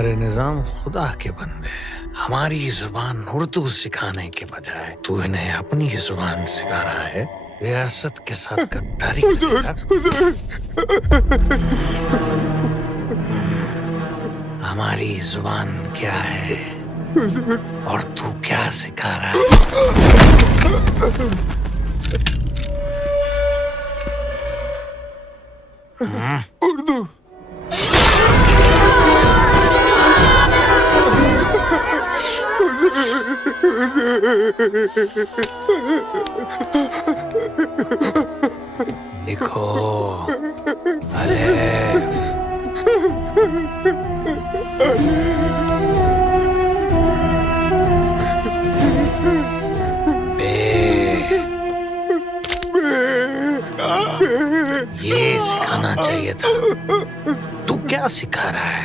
हमारे निजाम खुदा के बंदे हैं। हमारी जुबान उर्दू सिखाने के बजाय तू इन्हें अपनी जुबान सिखा रहा है। रियासत के साथ गद्दारी हमारी जुबान क्या है और तू क्या सिखा रहा है? उर्दू। लिखो अलेफ। ये सिखाना चाहिए था। तू क्या सिखा रहा है?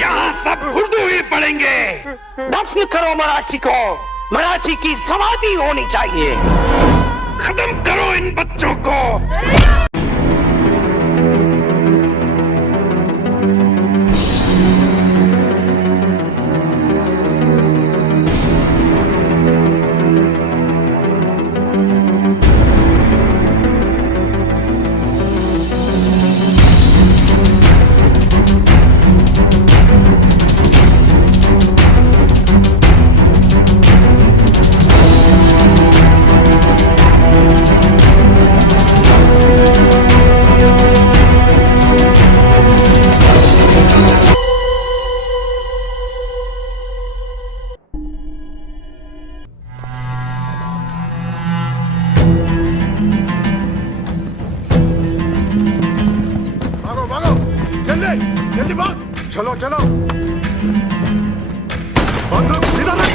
यहाँ सब उर्दू ही पढ़ेंगे। दफन करो मराठी को। मराठी की समाधि होनी चाहिए। खत्म करो इन बच्चों को। जल्दी भाग। चलो चलो। बंदूक सीधा रख।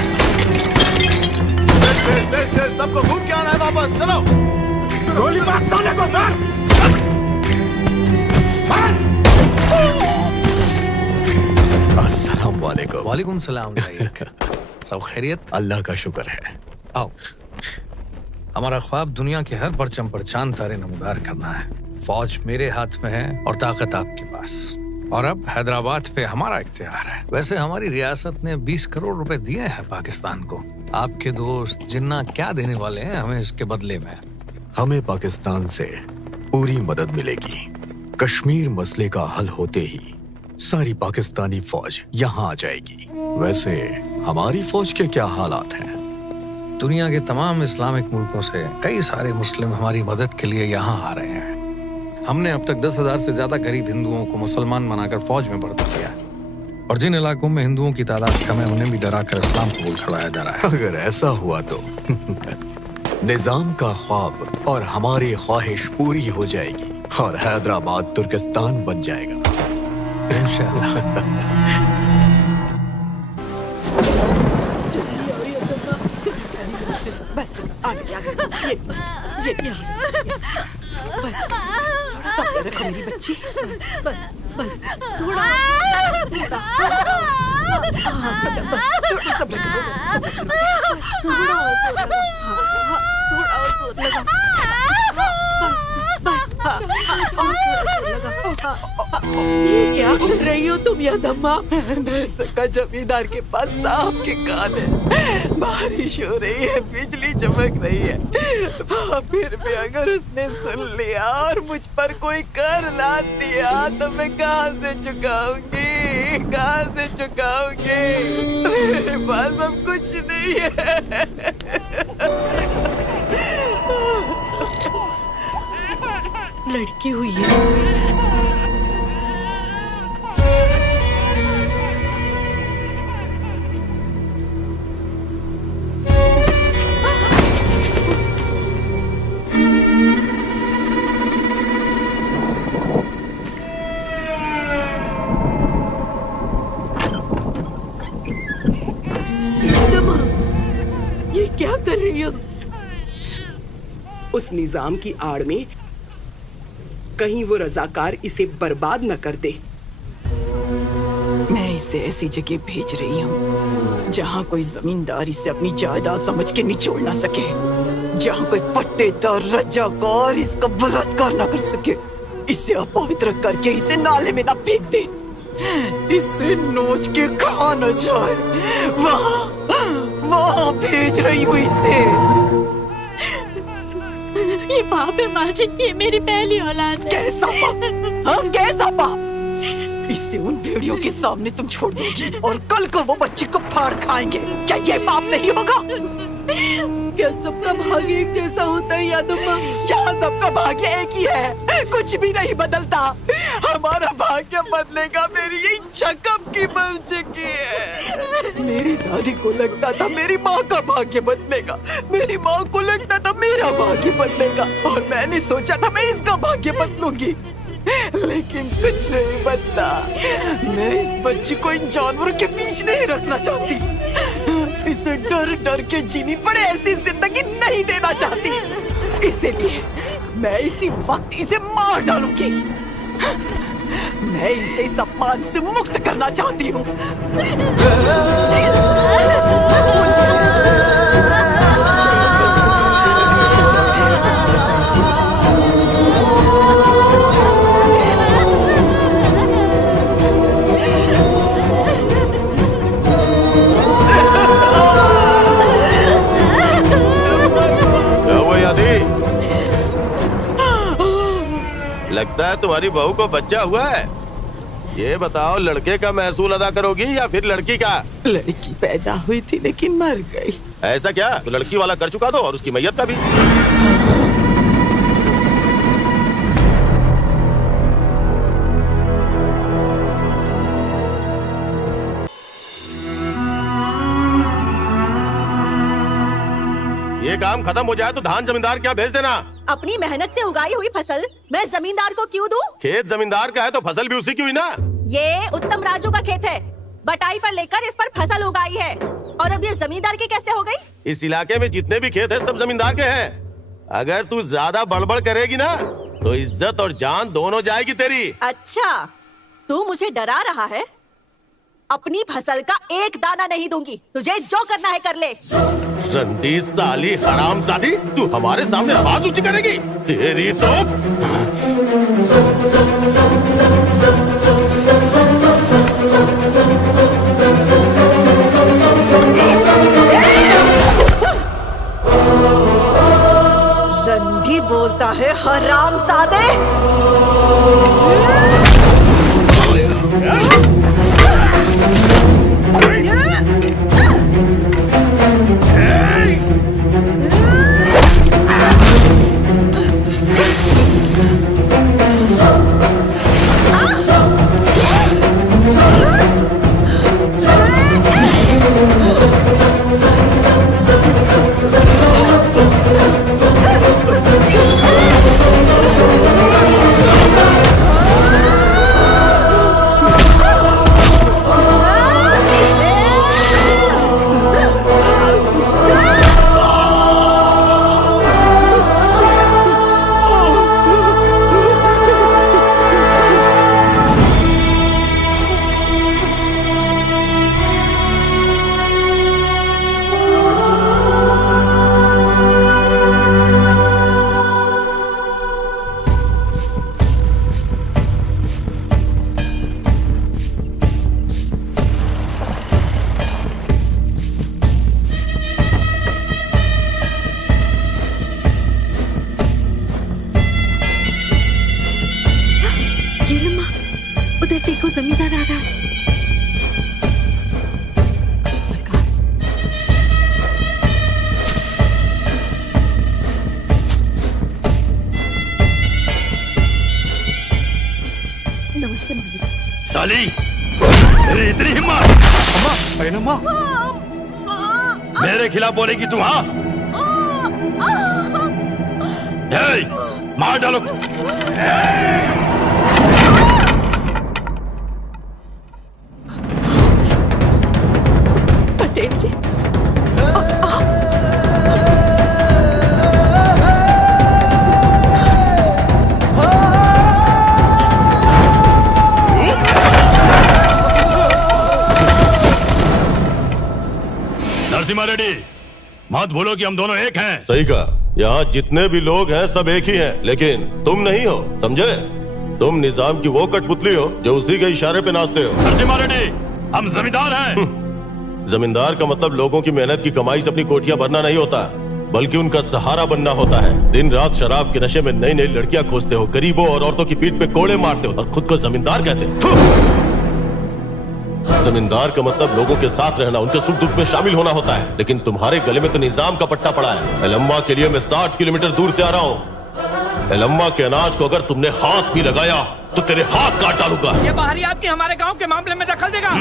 तेज सबको घूम के आना है वापस। चलो। गोली मार साले को। मार। अस्सलाम वालेकुम। वालेकुम सलाम। सब खैरियत? अल्लाह का शुक्र है। आओ। हमारा ख्वाब दुनिया के हर परचम पर चांद तारे नमूदार करना है। फौज मेरे हाथ में है और ताकत आपके पास। और अब हैदराबाद पे हमारा इख्तियार है। वैसे हमारी रियासत ने 20 करोड़ रुपए दिए हैं पाकिस्तान को। आपके दोस्त जिन्ना क्या देने वाले हैं हमें इसके बदले में? हमें पाकिस्तान से पूरी मदद मिलेगी। कश्मीर मसले का हल होते ही सारी पाकिस्तानी फौज यहाँ आ जाएगी। वैसे हमारी फौज के क्या हालात हैं? दुनिया के तमाम इस्लामिक मुल्कों से कई सारे मुस्लिम हमारी मदद के लिए यहाँ आ रहे हैं। हमने अब तक 10,000 से ज्यादा गरीब हिंदुओं को मुसलमान बनाकर फौज में भर्ती किया। और जिन इलाकों में हिंदुओं की तादाद कम है उन्हें भी डराकर इस्लाम कबूल करवाया जा रहा है। अगर ऐसा हुआ तो निजाम का ख्वाब और हमारी ख्वाहिश पूरी हो जाएगी और हैदराबाद तुर्किस्तान बन जाएगा इंशाअल्लाह। बस आगे आगे। ये बस सब रखो मेरी बच्ची। बस थोड़ा सब ये क्या कर रही हो तुम यदम्मा? नरस का जमींदार के पास सांप के कान है। बारिश हो रही है, बिजली चमक रही है। फिर भी अगर उसने सुन लिया और मुझ पर कोई कर लाद दिया तो मैं कहाँ से चुकाऊंगी? कहाँ से चुकाऊंगी? मेरे पास अब कुछ नहीं है। लड़की हुई है। ये क्या कर रही हो? उस निजाम की आड़ में कहीं वो रजाकार इसे बर्बाद न कर दे। मैं इसे ऐसी जगह भेज रही हूँ जहाँ कोई जमींदार इसे अपनी जायदाद समझ के निचोड़ ना सके, जहाँ कोई पट्टेदार रजाकार इसका बलात्कार ना कर सके, इसे अपवित्र करके इसे नाले में ना फेंक दे, इसे नोच के खा न जाए, वहाँ भेज रही हूँ इसे। ये पाप है माँ जी, ये मेरी पहली औलाद है। कैसा पाप? हाँ, कैसा पाप? इसे उन भेड़ियों के सामने तुम छोड़ दोगी और कल को वो बच्चे को फाड़ खाएंगे, क्या ये पाप नहीं होगा? क्या सबका भाग्य एक जैसा होता है यादम्मा? यहाँ सबका भाग्य एक ही है, कुछ भी नहीं बदलता। हमारा भाग्य बदलेगा, मेरी इच्छा कब की मर चुकी है। मेरी दादी को लगता था मेरी माँ का भाग्य बदलेगा, मेरी माँ को लगता था मेरा भाग्य बदलेगा, और मैंने सोचा था मैं इसका भाग्य बदलूंगी, लेकिन कुछ नहीं बदला। मैं इस बच्ची को इन जानवरों के बीच नहीं रखना चाहती, इसे डर डर के जीनी पड़े ऐसी जिंदगी नहीं देना चाहती। इसीलिए मैं इसी वक्त इसे मार डालूंगी। मैं इसे इस अपमान से मुक्त करना चाहती हूँ। लगता है तुम्हारी बहू को बच्चा हुआ है। ये बताओ, लड़के का महसूल अदा करोगी या फिर लड़की का? लड़की पैदा हुई थी लेकिन मर गई। ऐसा क्या? तो लड़की वाला कर चुका दो और उसकी मैयत का भी। ये काम खत्म हो जाए तो धान जमींदार क्या भेज देना। अपनी मेहनत से उगाई हुई फसल मैं जमींदार को क्यों दूं? खेत जमींदार का है तो फसल भी उसी की हुई ना। ये उत्तम राजू का खेत है, बटाई पर लेकर इस पर फसल उगाई है, और अब ये जमींदार की कैसे हो गई? इस इलाके में जितने भी खेत हैं सब जमींदार के हैं। अगर तू ज्यादा बड़बड़ करेगी ना तो इज्जत और जान दोनों जाएगी तेरी। अच्छा, तू मुझे डरा रहा है? अपनी फसल का एक दाना नहीं दूंगी, तुझे जो करना है कर ले। रंडी साली हरामजादी, तू हमारे सामने आवाज ऊंची करेगी? तेरी तो रंडी बोलता है हरामजादे। जमींदार आ रहा है। सरकार, नमस्ते मालिक। साली, तेरी इतनी हिम्मत? अम्मा, मेरे खिलाफ बोलेगी तू? हाँ, मार डालो। पटेल जी, नरसिम्हा रेड्डी, मत भूलो कि हम दोनों एक हैं। सही कहा, यहाँ जितने भी लोग हैं सब एक ही हैं, लेकिन तुम नहीं हो, समझे? तुम निजाम की वो कठपुतली हो जो उसी के इशारे पे नाचते हो। नरसिम्हा रेड्डी, हम जमींदार हैं। जमींदार का मतलब लोगों की मेहनत की कमाई से अपनी कोठियां भरना नहीं होता, बल्कि उनका सहारा बनना होता है। दिन रात शराब के नशे में नई नई लड़कियां खोजते हो, गरीबों और औरतों की पीठ पे कोड़े मारते हो और खुद को जमींदार कहते हो। जमींदार का मतलब लोगों के साथ रहना, उनके सुख दुख में शामिल होना होता है, लेकिन तुम्हारे गले में तो निजाम का पट्टा पड़ा है। एलम्मा के लिए मैं 60 किलोमीटर दूर से आ रहा हूँ। एलम्मा के अनाज को अगर तुमने हाथ भी लगाया तो तेरे हाथ काट डालूंगा। ये बाहरी आपके हमारे गांव के मामले में दखल देगा।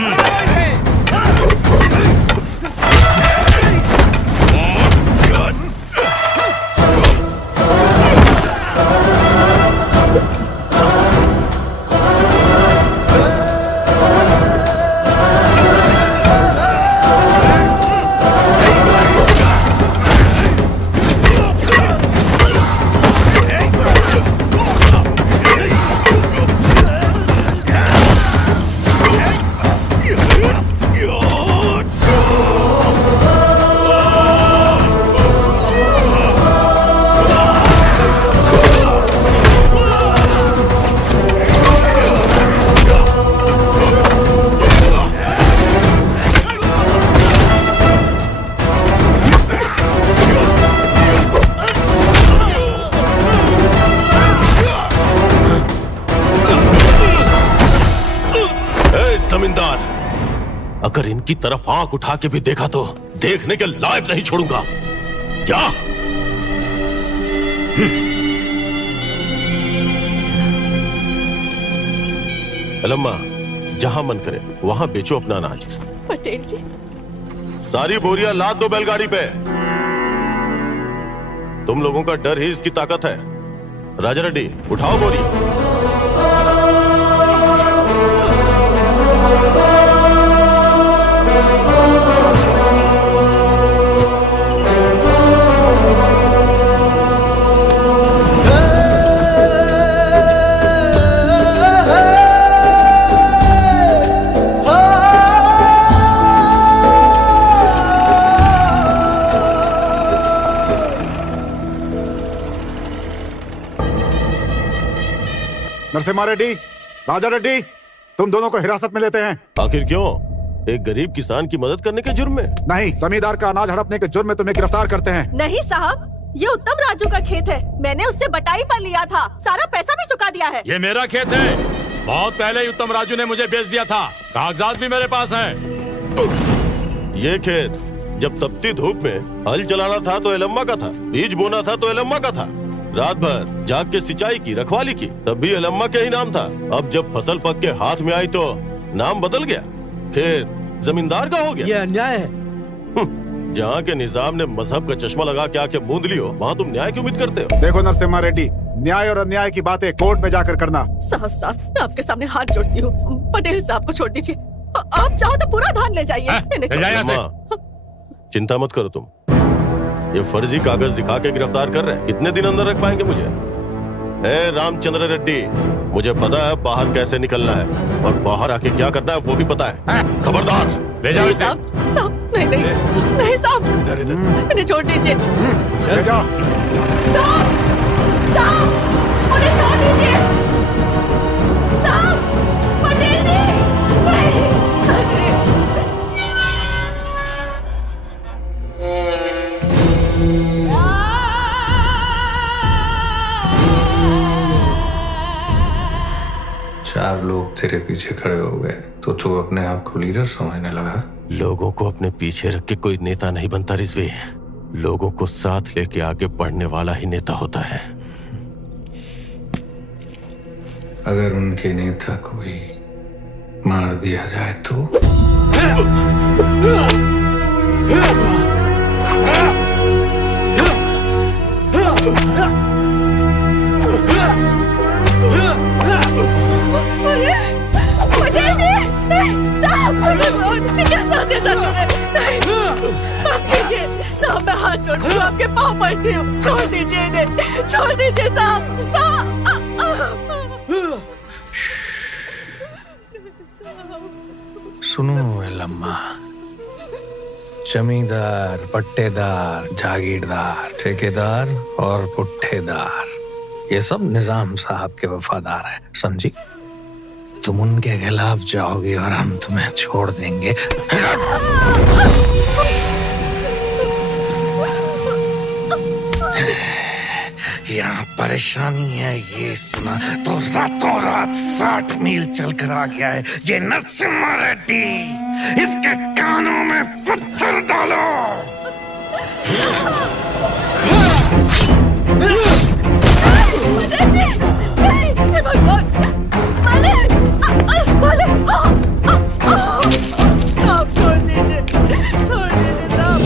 अगर इनकी तरफ आंख उठा के भी देखा तो देखने के लायक नहीं छोड़ूंगा। क्या? एलम्मा, जहां मन करे वहां बेचो अपना अनाज। पटेल जी, सारी बोरियां लाद दो बैलगाड़ी पे। तुम लोगों का डर ही इसकी ताकत है। राजा रेड्डी, उठाओ बोरी। नरसिम्हा रेड्डी, राजा रेड्डी, तुम दोनों को हिरासत में लेते हैं। आखिर क्यों? एक गरीब किसान की मदद करने के जुर्म में? नहीं, जमींदार का अनाज हड़पने के जुर्म में तुम्हें गिरफ्तार करते हैं। नहीं साहब, ये उत्तम राजू का खेत है। मैंने उससे बटाई पर लिया था, सारा पैसा भी चुका दिया है। ये मेरा खेत है। बहुत पहले ही उत्तम राजू ने मुझे बेच दिया था। कागजात भी मेरे पास हैं। ये खेत जब तपती धूप में हल चलाना था तो एलम्मा का था, बीज बोना था तो एलम्मा का था, रात भर जाग के सिंचाई की, रखवाली की, तब भी एलम्मा के ही नाम था। अब जब फसल पक के हाथ में आई तो नाम बदल गया, खेत जमींदार का हो गया। ये अन्याय है। जहाँ के निजाम ने मजहब का चश्मा लगा के आके मूंद लियो, वहाँ तुम न्याय की उम्मीद करते हो? देखो नरसिम्हा रेड्डी, न्याय और अन्याय की बातें कोर्ट में जाकर करना। साहब साहब, मैं आपके सामने हाथ जोड़ती हूँ, पटेल साहब को छोड़ दीजिए। आप चाहो तो पूरा धान ले जाइए। चिंता मत करो तुम, ये फर्जी कागज दिखा के गिरफ्तार कर रहे हैं। कितने दिन अंदर रख पाएंगे मुझे? ए रामचंद्र रेड्डी, मुझे पता है बाहर कैसे निकलना है और बाहर आके क्या करना है वो भी पता है। खबरदार। ले जाओ इसे। साहब, नहीं नहीं नहीं साहब, इन्हें छोड़ दीजिए। ले जाओ। साहब, साहब, उन्हें छोड़ दीजिए। साहब, पटेल जी, नहीं। चार लोग तेरे पीछे खड़े हो गए तो तू अपने आप को लीडर समझने लगा। लोगों को अपने पीछे रख के कोई नेता नहीं बनता रिजवी, लोगों को साथ लेके आगे बढ़ने वाला ही नेता होता है। अगर उनके नेता को ही मार दिया जाए तो? पटेल जी, साहब, क्या माफ कीजिए साहब, मैं हाथ जोड़ दूं, आपके पाँव पड़ती हूँ। छोड़ दीजिए इन्हें, छोड़ दीजिए साहब, साहब। सुनो एलम्मा, जमींदार, पट्टेदार, जागीरदार, ठेकेदार और पुट्ठेदार, ये सब निजाम साहब के वफादार हैं, समझी? तुम उनके खिलाफ जाओगे और हम तुम्हें छोड़ देंगे। यहाँ परेशानी है ये सुना तो रातों रात 60 मील चलकर आ गया है ये नरसिम्हा रेड्डी। इसके कानों में पत्थर डालो। साहब छोड़ दीजिए, छोड़ दीजिए साहब।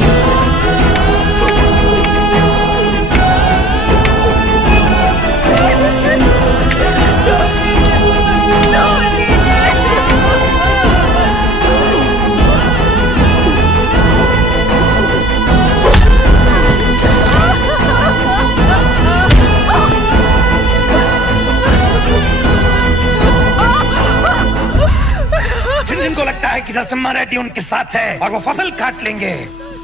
जिनको लगता है कि नरसिम्हा रेड्डी उनके साथ है और वो फसल काट लेंगे,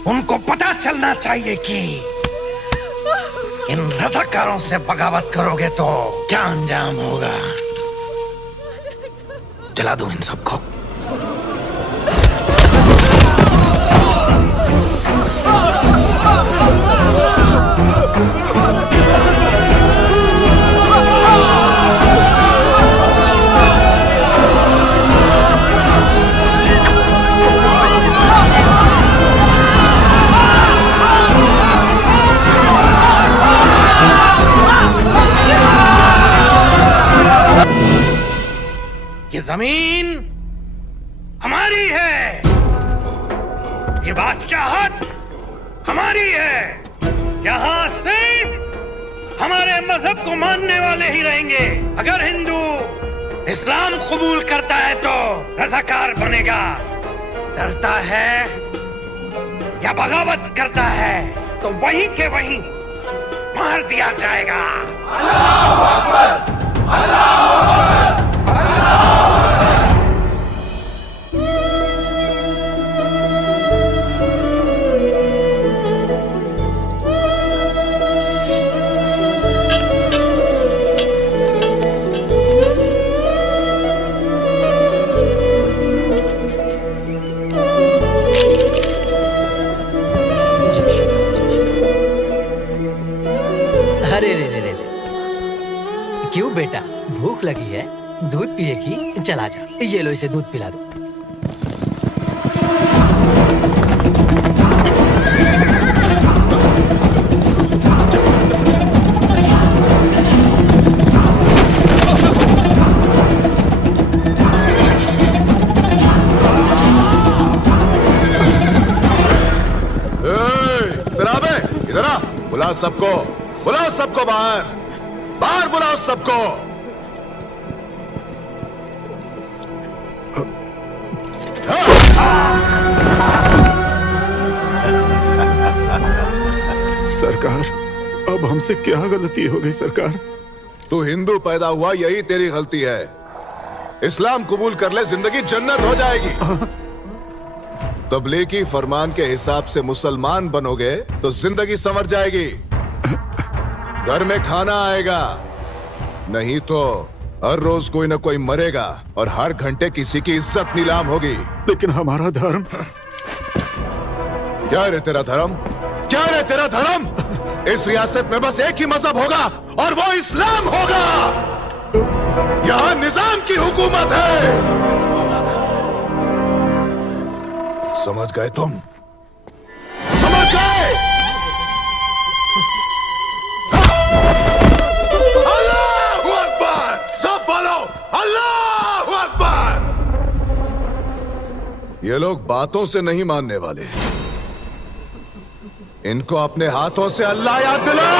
उनको पता चलना चाहिए कि इन रजाकारों से बगावत करोगे तो क्या अंजाम होगा। जला दो इन सबको। ये जमीन हमारी है, ये बादशाहत हमारी है। यहाँ सिर्फ हमारे मजहब को मानने वाले ही रहेंगे। अगर हिंदू इस्लाम कबूल करता है तो रजाकार बनेगा, डरता है या बगावत करता है तो वहीं के वहीं मार दिया जाएगा। अल्लाहू अकबर, अल्लाहू अकबर, क्यों बेटा, भूख लगी है? दूध पिएगी? चला जा, ये लो इसे दूध पिला दो। इधर आ, बुला सबको, बुलाओ सबको बाहर, बाहर बुलाओ सबको। सरकार, अब हमसे क्या गलती हो गई सरकार? तू हिंदू पैदा हुआ, यही तेरी गलती है। इस्लाम कबूल कर ले, जिंदगी जन्नत हो जाएगी। तबलीगी फरमान के हिसाब से मुसलमान बनोगे तो जिंदगी संवर जाएगी। घर में खाना आएगा, नहीं तो हर रोज कोई ना कोई मरेगा और हर घंटे किसी की इज्जत नीलाम होगी। लेकिन हमारा धर्म। क्या रे तेरा धर्म? क्या रे तेरा धर्म? इस रियासत में बस एक ही मजहब होगा और वो इस्लाम होगा। यहाँ निजाम की हुकूमत है। समझ गए तुम? समझ गए? अल्लाहू अकबर! सब बोलो अल्लाहू अकबर! ये लोग बातों से नहीं मानने वाले, इनको अपने हाथों से अल्लाह याद दिलाओ।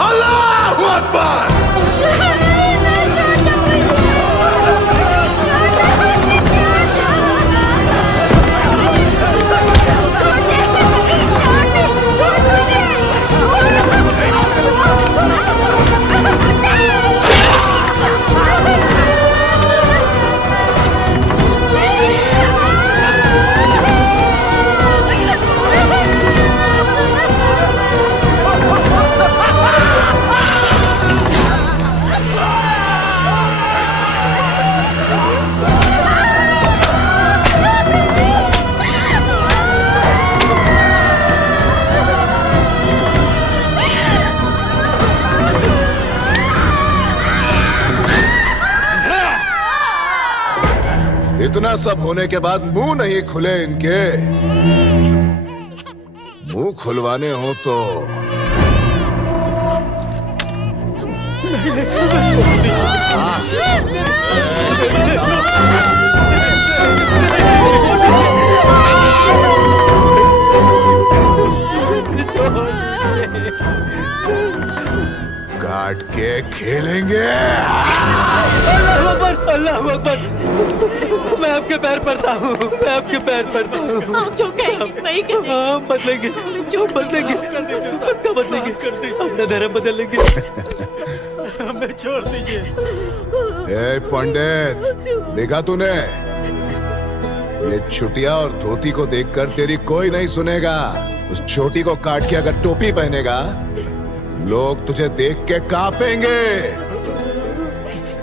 अल्लाहू अकबर! इतना सब होने के बाद मुंह नहीं खुले इनके। मुंह खुलवाने हो तो काट के खेलेंगे। अल्लाह अकबर, मैं आपके पैर पड़ता हूँ, मैं आपके पैर पड़ता हूँ। आप जो कहेंगे वही करेंगे। हाँ, बदलेंगे, बदलेंगे, पक्का बदलेंगे, अपना धर्म बदल लेंगे। हमें छोड़ दीजिए। ए पंडित, देखा तूने? ये छुटिया और धोती को देखकर तेरी कोई नहीं सुनेगा। उस छोटी को काट के अगर टोपी पहनेगा, लोग तुझे देख के कांपेंगे।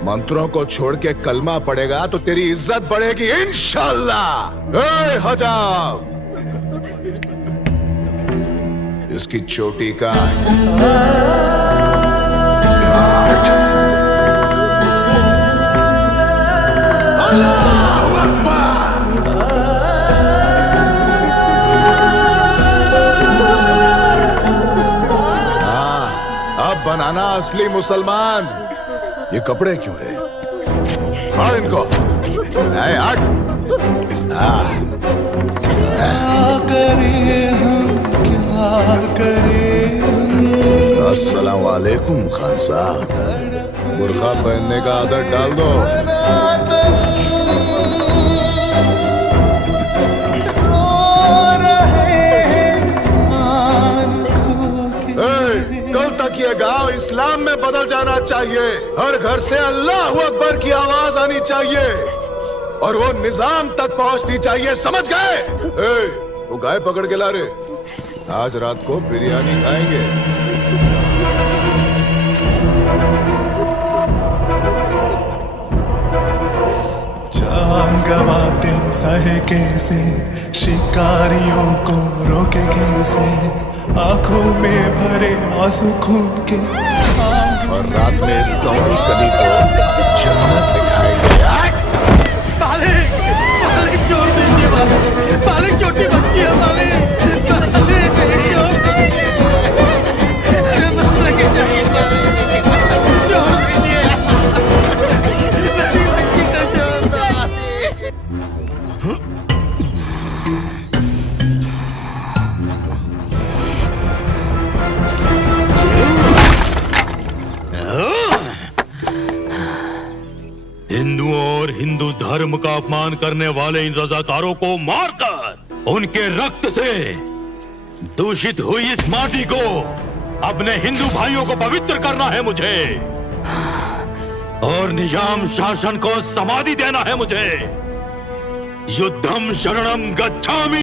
मंत्रों को छोड़ के कलमा पड़ेगा तो तेरी इज्जत बढ़ेगी इंशाल्लाह। ए हजाम, इसकी चोटी काट। अब बनाना असली मुसलमान। ये कपड़े क्यों है? फाड़ इनको। हट। अस्सलाम वालेकुम खान साहब, बुर्का पहनने का आदत डाल दो। कल तक ये गांव इस्लाम में बदल जाना चाहिए। हर घर से अल्लाह अकबर की आवाज आनी चाहिए और वो निजाम तक पहुंचनी चाहिए, समझ गए? वो गाय पकड़ के ला रे, आज रात को बिरयानी खाएंगे। जान गवाते सहे कैसे, शिकारियों को रोके कैसे, आंखों में भरे आंसू खून के, और रात में इस कौड़ी कली को जन्नत दिखाएंगे। मालिक, मालिक छोड़ दीजिए, मालिक, मालिक छोटी बच्ची है, मालिक, मालिक छोड़ दीजिए, अरे मत लगे जाइए, छोड़ दीजिए, मेरी बच्ची को छोड़ दो। हिंदुओं और हिंदू धर्म का अपमान करने वाले इन रजाकारों को मारकर उनके रक्त से दूषित हुई इस माटी को अपने हिंदू भाइयों को पवित्र करना है मुझे, और निजाम शासन को समाधि देना है मुझे। युद्धम शरणम गच्छामि।